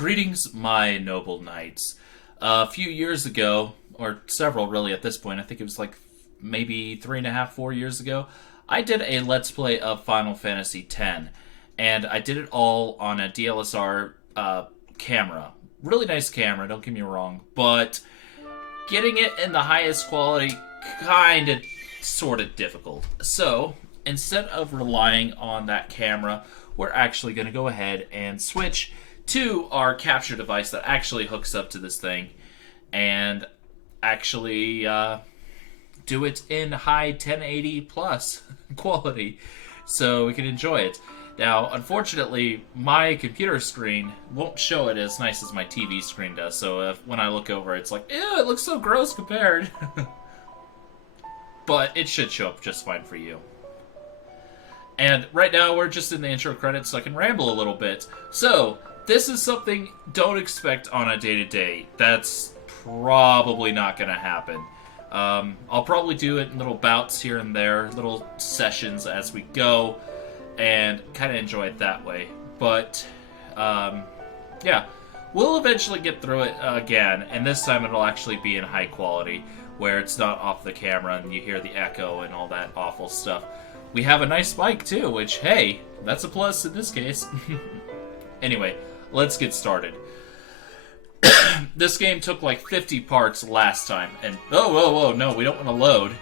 Greetings, my noble knights. A few years ago, or several really at this point, I think it was like maybe 3.5, 4 years ago, I did a Let's Play of Final Fantasy X, and I did it all on a DLSR camera. Really nice camera, don't get me wrong, but getting it in the highest quality kinda sorta difficult. So, instead of relying on that camera, we're actually going to go ahead and switch to our capture device that actually hooks up to this thing and actually do it in high 1080 plus quality so we can enjoy it. Now, unfortunately, my computer screen won't show it as nice as my TV screen does, so when I look over, it's like, ew, it looks so gross compared. But it should show up just fine for you. And right now, we're just in the intro credits, so I can ramble a little bit. So, this is something don't expect on a day-to-day. That's probably not going to happen. I'll probably do it in little bouts here and there, little sessions as we go, and kind of enjoy it that way. But, yeah, we'll eventually get through it again, and this time it'll actually be in high quality, where it's not off the camera and you hear the echo and all that awful stuff. We have a nice mic, too, which, hey, that's a plus in this case. Anyway, let's get started. This game took like 50 parts last time, and whoa, no, we don't want to load.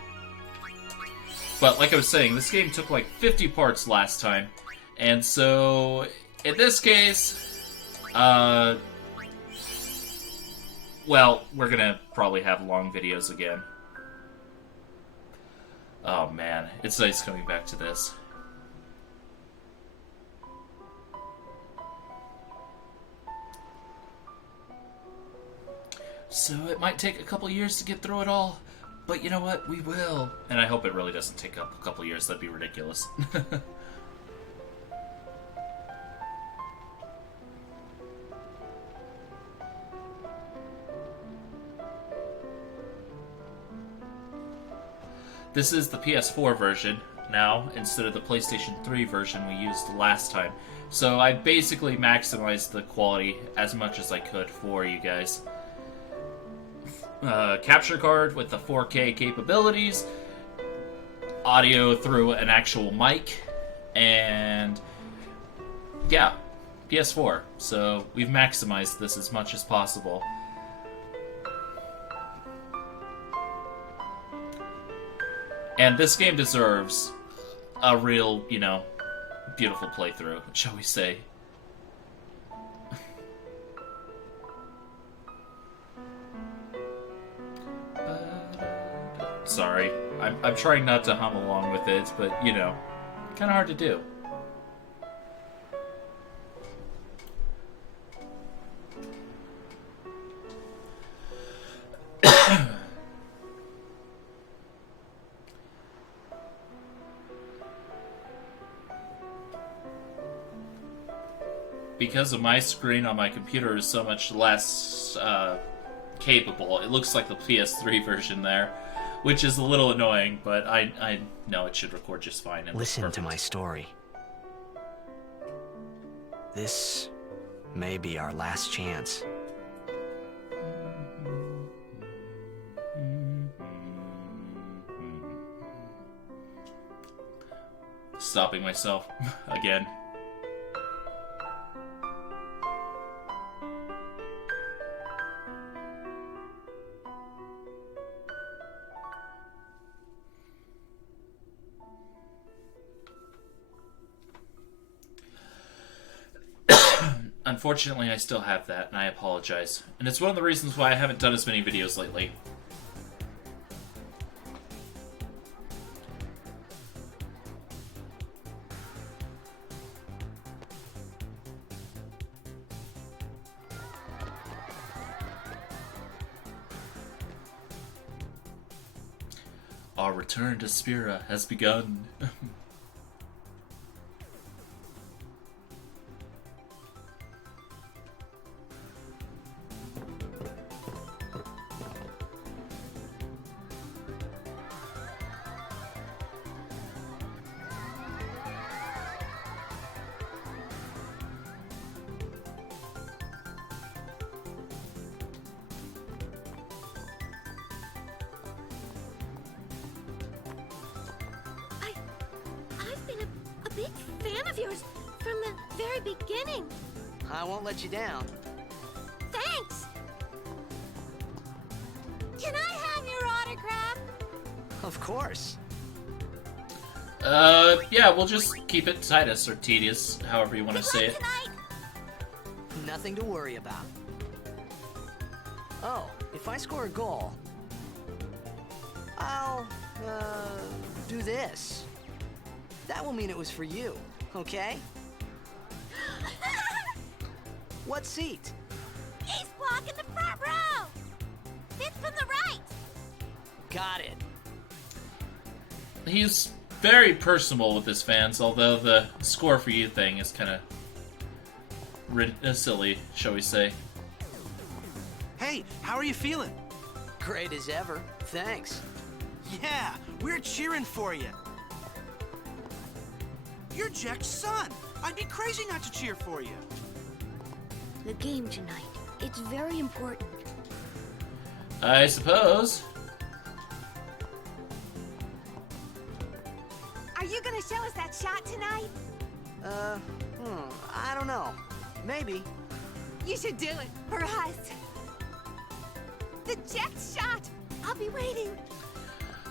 But like I was saying, this game took like 50 parts last time, and so in this case, well, we're gonna probably have long videos again. Oh man, it's nice coming back to this. So it might take a couple years to get through it all, but you know what? We will. And I hope it really doesn't take up a couple years. That'd be ridiculous. This is the PS4 version now, instead of the PlayStation 3 version we used last time. So I basically maximized the quality as much as I could for you guys. Capture card with the 4K capabilities, audio through an actual mic, and yeah, PS4. So we've maximized this as much as possible. And this game deserves a real, you know, beautiful playthrough, shall we say. Sorry, I'm trying not to hum along with it, but, you know, kind of hard to do. Because of my screen on my computer is so much less capable, it looks like the PS3 version there, which is a little annoying, but I know it should record just fine. And listen to my story. This may be our last chance. Stopping myself again. Unfortunately, I still have that, and I apologize. And it's one of the reasons why I haven't done as many videos lately. Our return to Spira has begun. very beginning. I won't let you down. Thanks. Can I have your autograph? Of course. Yeah, we'll just keep it Titus or Tedious, however you want to say it. Tonight. Nothing to worry about. Oh, if I score a goal, I'll, do this. That will mean it was for you, okay? What seat? He's blocking the front row. Fifth from the right. Got it. He's very personable with his fans, although the score for you thing is kind of silly, shall we say. Hey, how are you feeling? Great as ever. Thanks. Yeah, we're cheering for you. You're Jack's son. I'd be crazy not to cheer for you. The game tonight. It's very important. I suppose. Are you gonna show us that shot tonight? I don't know. Maybe. You should do it for us. The jet shot. I'll be waiting.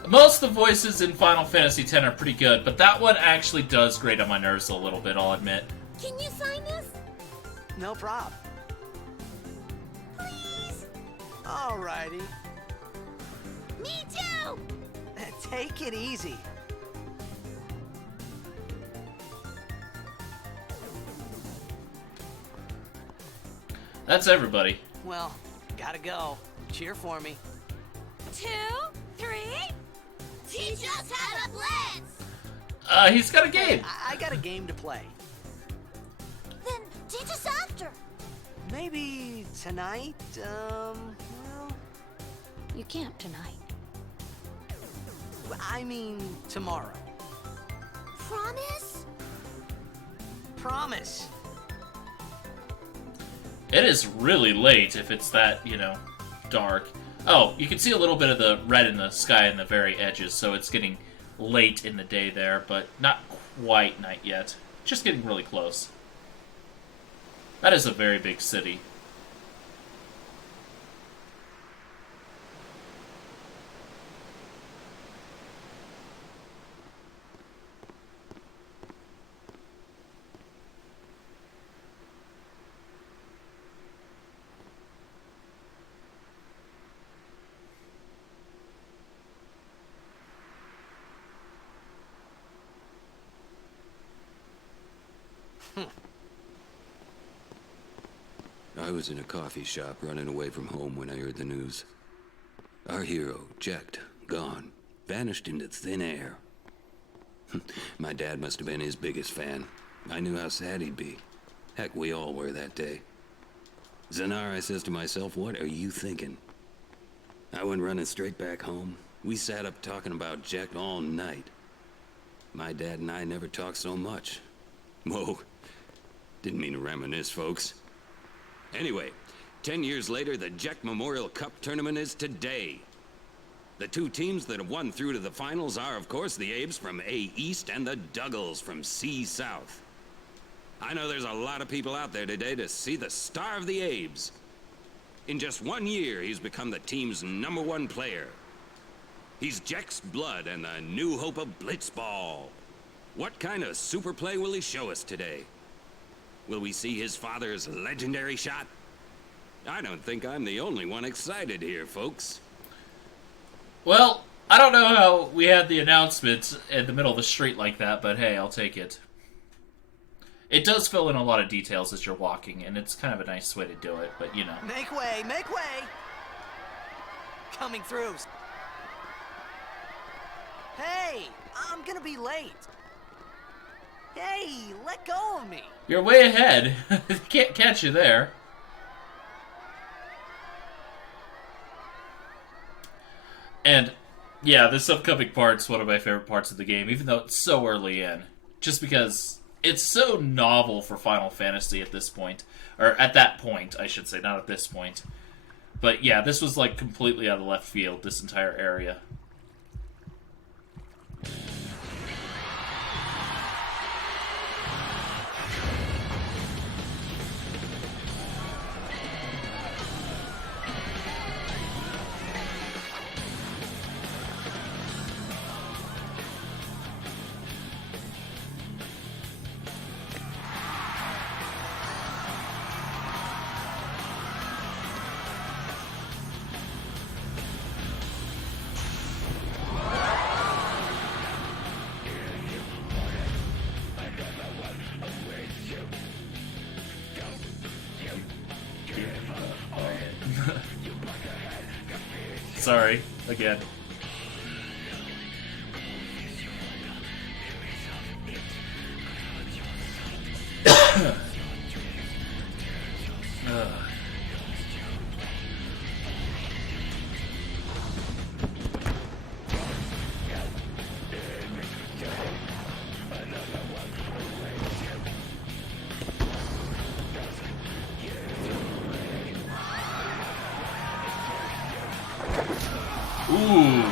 Most of the voices in Final Fantasy X are pretty good, but that one actually does grate on my nerves a little bit, I'll admit. Can you sign this? No prob. Please? Alrighty. Me too. Take it easy. That's everybody. Well, gotta go. Cheer for me. 2, 3. Teach us how to blitz. He's got a game. I got a game to play. Then teach us after. Maybe tonight, well... You can't tonight. I mean, tomorrow. Promise? Promise. It is really late if it's that, dark. Oh, you can see a little bit of the red in the sky in the very edges, so it's getting late in the day there, but not quite night yet. Just getting really close. That is a very big city. I was in a coffee shop running away from home when I heard the news. Our hero, Jecht, gone, vanished into thin air. My dad must have been his biggest fan. I knew how sad he'd be. Heck, we all were that day. Zanar, I says to myself, what are you thinking? I went running straight back home. We sat up talking about Jecht all night. My dad and I never talked so much. Whoa, didn't mean to reminisce, folks. Anyway, 10 years later, the Jecht Memorial Cup tournament is today. The two teams that have won through to the finals are, of course, the Abes from A East and the Duggles from C South. I know there's a lot of people out there today to see the star of the Abes. In just 1 year, he's become the team's #1 player. He's Jecht's blood and the new hope of Blitzball. What kind of super play will he show us today? Will we see his father's legendary shot? I don't think I'm the only one excited here, folks. Well, I don't know how we had the announcement in the middle of the street like that, but hey, I'll take it. It does fill in a lot of details as you're walking, and it's kind of a nice way to do it, but Make way, make way! Coming through. Hey, I'm gonna be late. Hey, let go of me. You're way ahead. Can't catch you there. And, yeah, this upcoming part's one of my favorite parts of the game, even though it's so early in. Just because it's so novel for Final Fantasy at this point. Or at that point, I should say, not at this point. But yeah, this was like completely out of left field, this entire area. sorry. Again. Ooh.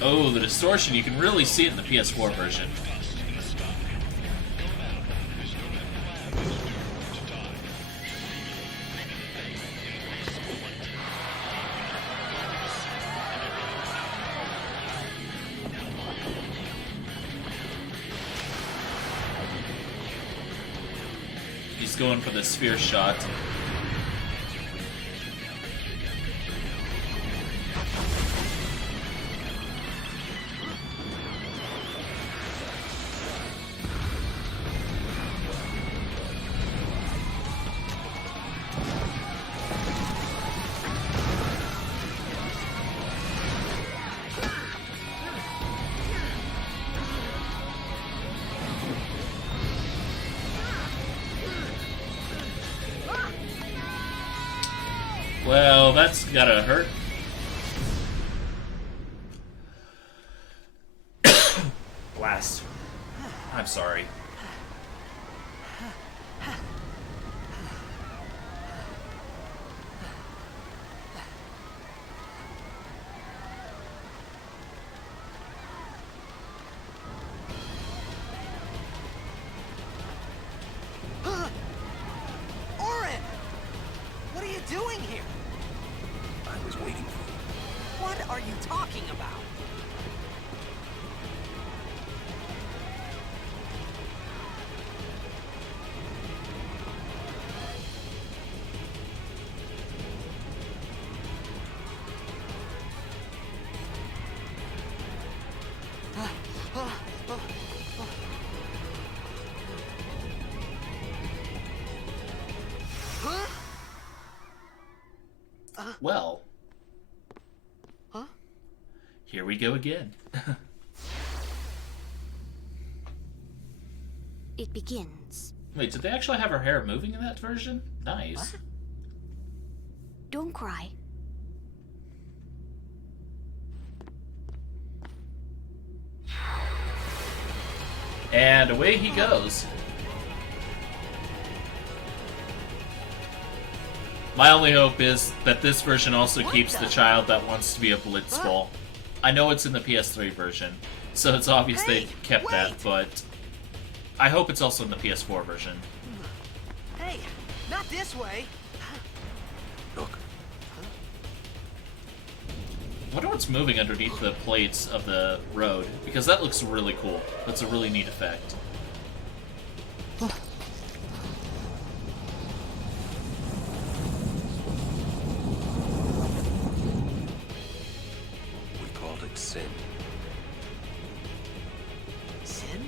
Oh, the distortion, you can really see it in the PS4 version. He's going for the sphere shot. Well, that's gotta hurt. Blast. I'm sorry. Orin! What are you doing here? I was waiting for you. What are you talking about? Well. Huh? Here we go again. It begins. Wait, did they actually have her hair moving in that version? Nice. What? Don't cry. And away he goes. My only hope is that this version also What keeps the- the child that wants to be a blitzball. I know it's in the PS3 version, so it's obvious Hey, they kept that, wait! but I hope it's also in the PS4 version. Hey, not this way. Look, I wonder what's moving underneath the plates of the road, because that looks really cool. That's a really neat effect. we called it sin. Sin?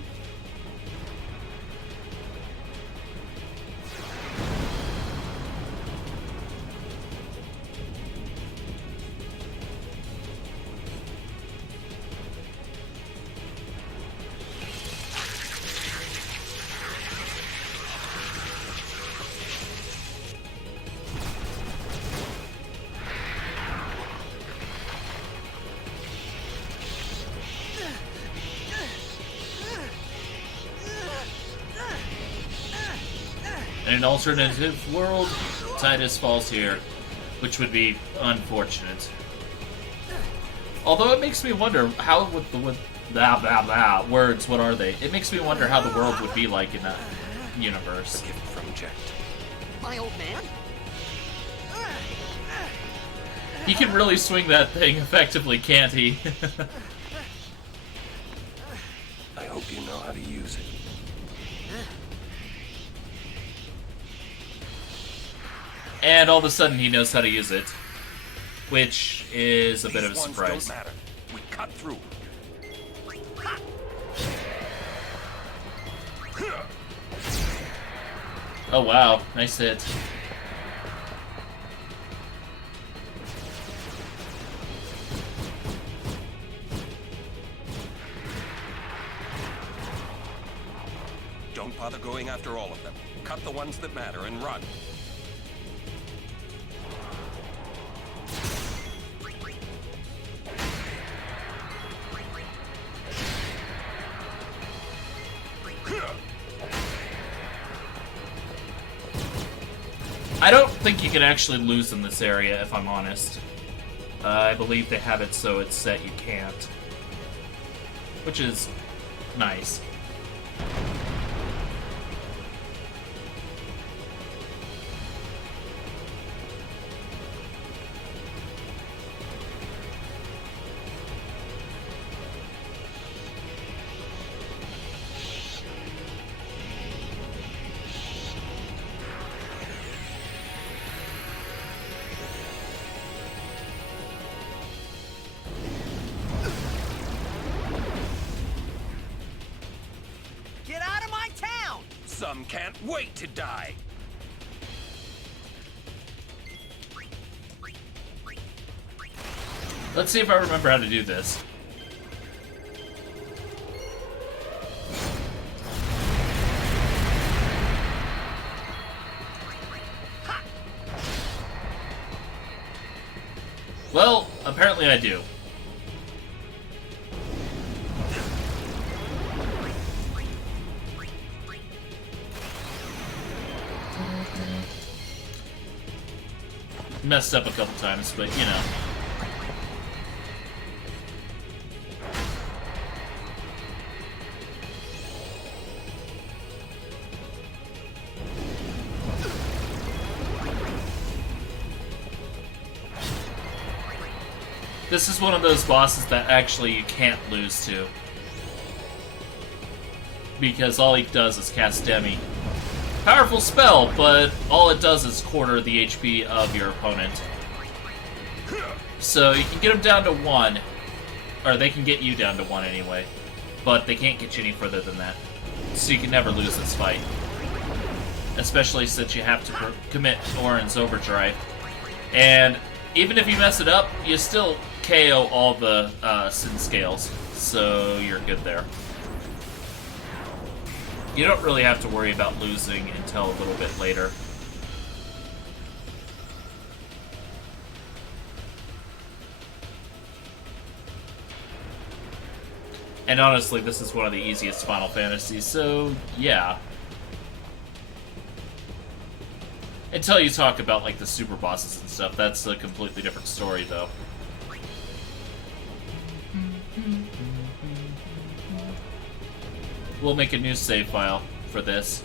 In an alternative world, Titus falls here, which would be unfortunate. Although it makes me wonder how would the blah blah blah words, what are they? It makes me wonder how the world would be like in that universe. A gift from Jet. My old man? He can really swing that thing effectively, can't he? I hope you know how to use it. And all of a sudden he knows how to use it, which is a bit of a These ones surprise. don't matter. We cut through. Oh wow, nice hit. Don't bother going after all of them. Cut the ones that matter and run. I don't think you can actually lose in this area, if I'm honest. I believe they have it so it's set you can't. Which is nice. Get out of my town! Some can't wait to die. Let's see if I remember how to do this. Well, apparently I do. Messed up a couple times, but you know. This is one of those bosses that actually you can't lose to. Because all he does is cast Demi. Powerful spell, but all it does is quarter the HP of your opponent. So you can get them down to 1, or they can get you down to 1 anyway, but they can't get you any further than that. So you can never lose this fight. Especially since you have to commit Orin's Overdrive. And even if you mess it up, you still KO all the sin scales, so you're good there. You don't really have to worry about losing until a little bit later. And honestly, this is one of the easiest Final Fantasies, so yeah. Until you talk about like the super bosses and stuff, that's a completely different story though. We'll make a new save file for this.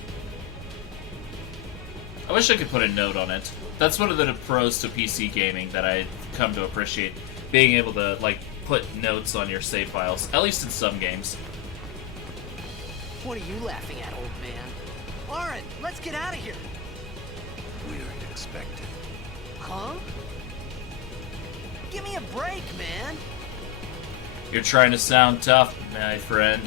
I wish I could put a note on it. That's one of the pros to PC gaming that I've come to appreciate. Being able to, like, put notes on your save files. At least in some games. What are you laughing at, old man? Orin, let's get out of here! Weren't expected. Huh? Give me a break, man! You're trying to sound tough, my friend.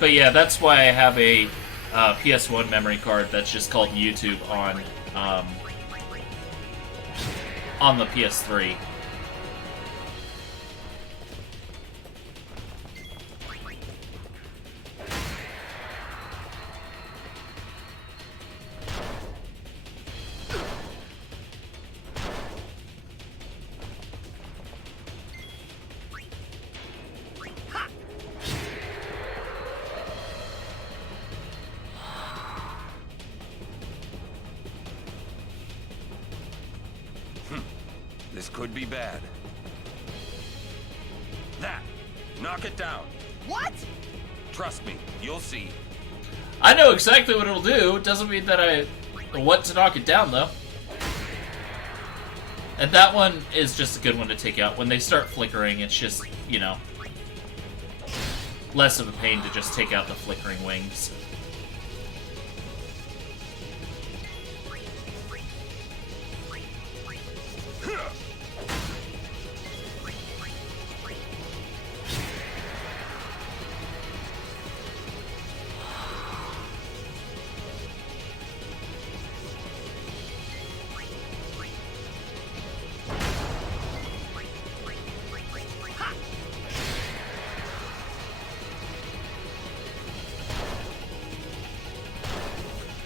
But yeah, that's why I have a PS1 memory card that's just called YouTube on the PS3. This could be bad. That! Knock it down. What? Trust me, you'll see. I know exactly what it'll do. It doesn't mean that I want to knock it down, though. And that one is just a good one to take out. When they start flickering, it's just, you know, less of a pain to just take out the flickering wings.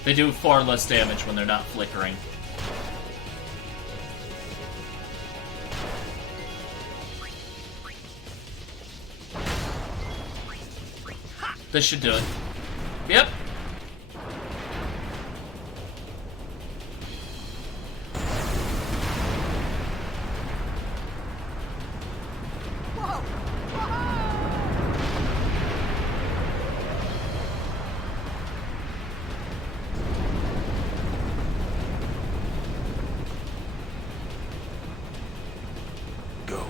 They do far less damage when they're not flickering. This should do it. Yep. Go.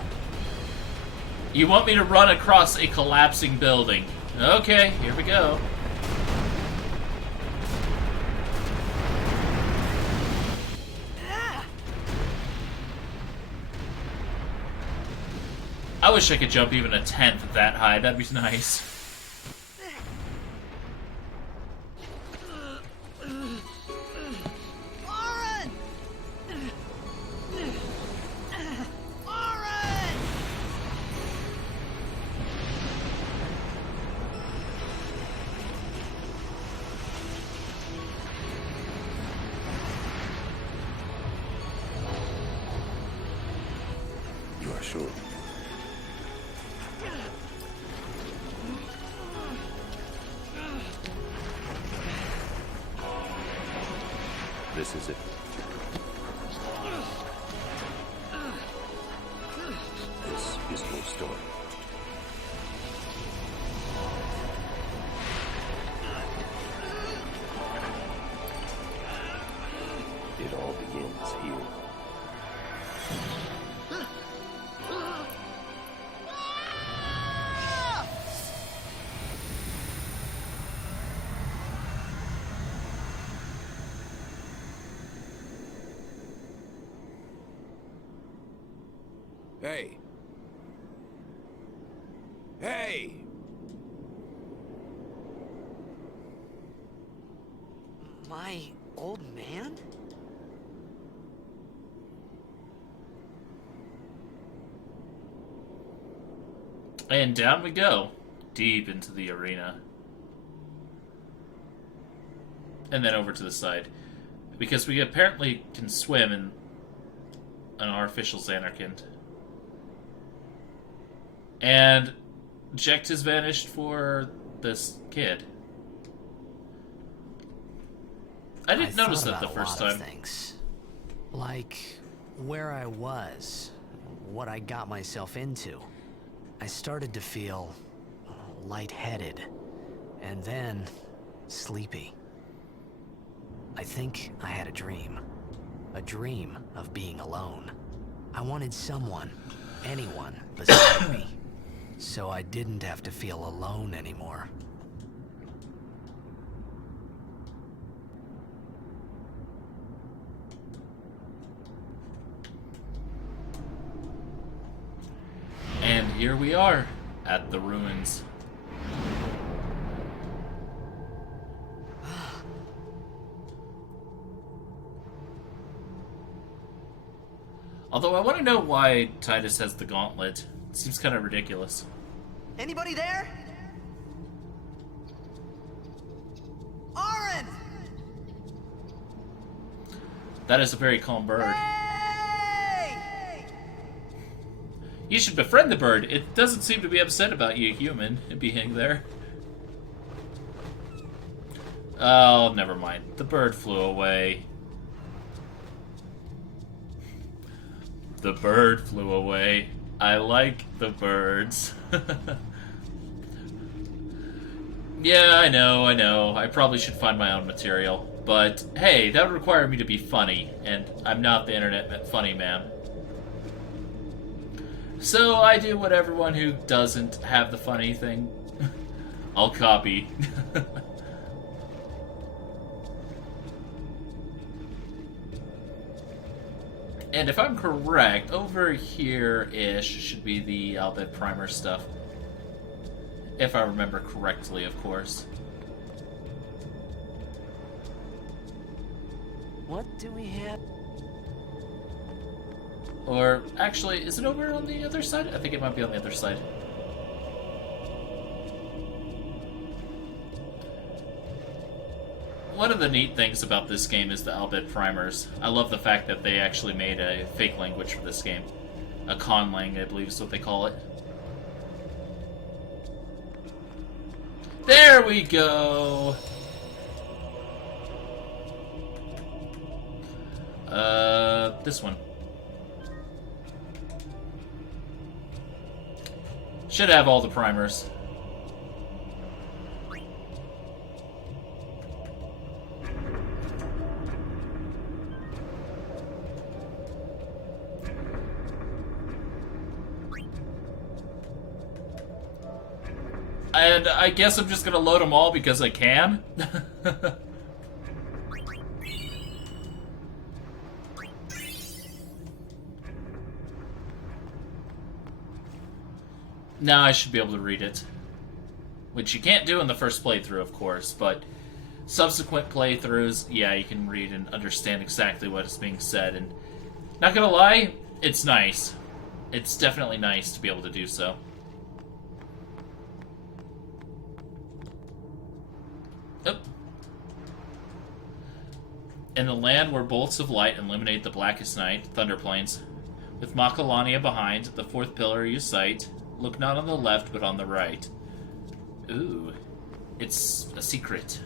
You want me to run across a collapsing building? Okay, here we go. I wish I could jump even a tenth that high. That'd be nice. Lauren! Lauren! You are sure? This is it. This is your story. It all begins here. Hey. Hey! My old man? And down we go. Deep into the arena. And then over to the side. Because we apparently can swim in an artificial Xanarkand. And Jecht has vanished for this kid. I didn't notice that the first time. Things. Like where I was, what I got myself into. I started to feel lightheaded, and then sleepy. I think I had a dream of being alone. I wanted someone, anyone beside me, so I didn't have to feel alone anymore. And here we are, at the ruins. Although I want to know why Titus has the gauntlet. It seems kind of ridiculous. Anybody there? Aaron! That is a very calm bird. Hey! You should befriend the bird. It doesn't seem to be upset about you, human, being there. Oh, never mind. The bird flew away. The bird flew away. I like the birds. Yeah, I know. I probably should find my own material. But, hey, that would require me to be funny, and I'm not the internet funny man. So I do what everyone who doesn't have the funny thing. I'll copy. And if I'm correct, over here-ish should be the Albed Primer stuff. If I remember correctly, of course. What do we have? Or, actually, is it over on the other side? I think it might be on the other side. one of the neat things about this game is the Albed primers. I love the fact that they actually made a fake language for this game. A conlang, I believe is what they call it. There we go! This one. Should have all the primers. And I guess I'm just gonna load them all because I can. Now I should be able to read it. Which you can't do in the first playthrough, of course, but subsequent playthroughs, yeah, you can read and understand exactly what is being said. And not gonna lie, it's nice. It's definitely nice to be able to do so. Oh. In the land where bolts of light illuminate the blackest night, Thunderplains, with Makalania behind, the fourth pillar you sight, look not on the left, but on the right. Ooh. It's a secret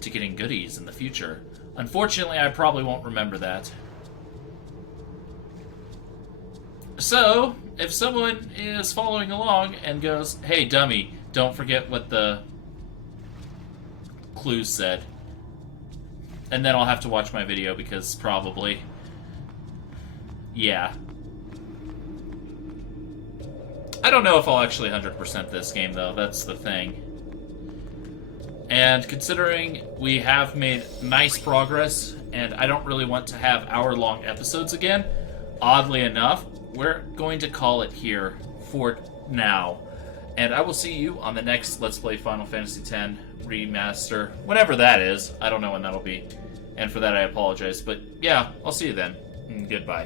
to getting goodies in the future. Unfortunately, I probably won't remember that. So, if someone is following along and goes, hey, dummy, don't forget what the clues said. And then I'll have to watch my video because probably... yeah. I don't know if I'll actually 100% this game, though. That's the thing. And considering we have made nice progress, and I don't really want to have hour-long episodes again, oddly enough, we're going to call it here for now. And I will see you on the next Let's Play Final Fantasy X Remaster. Whenever that is. I don't know when that'll be. And for that, I apologize. But yeah, I'll see you then. Goodbye.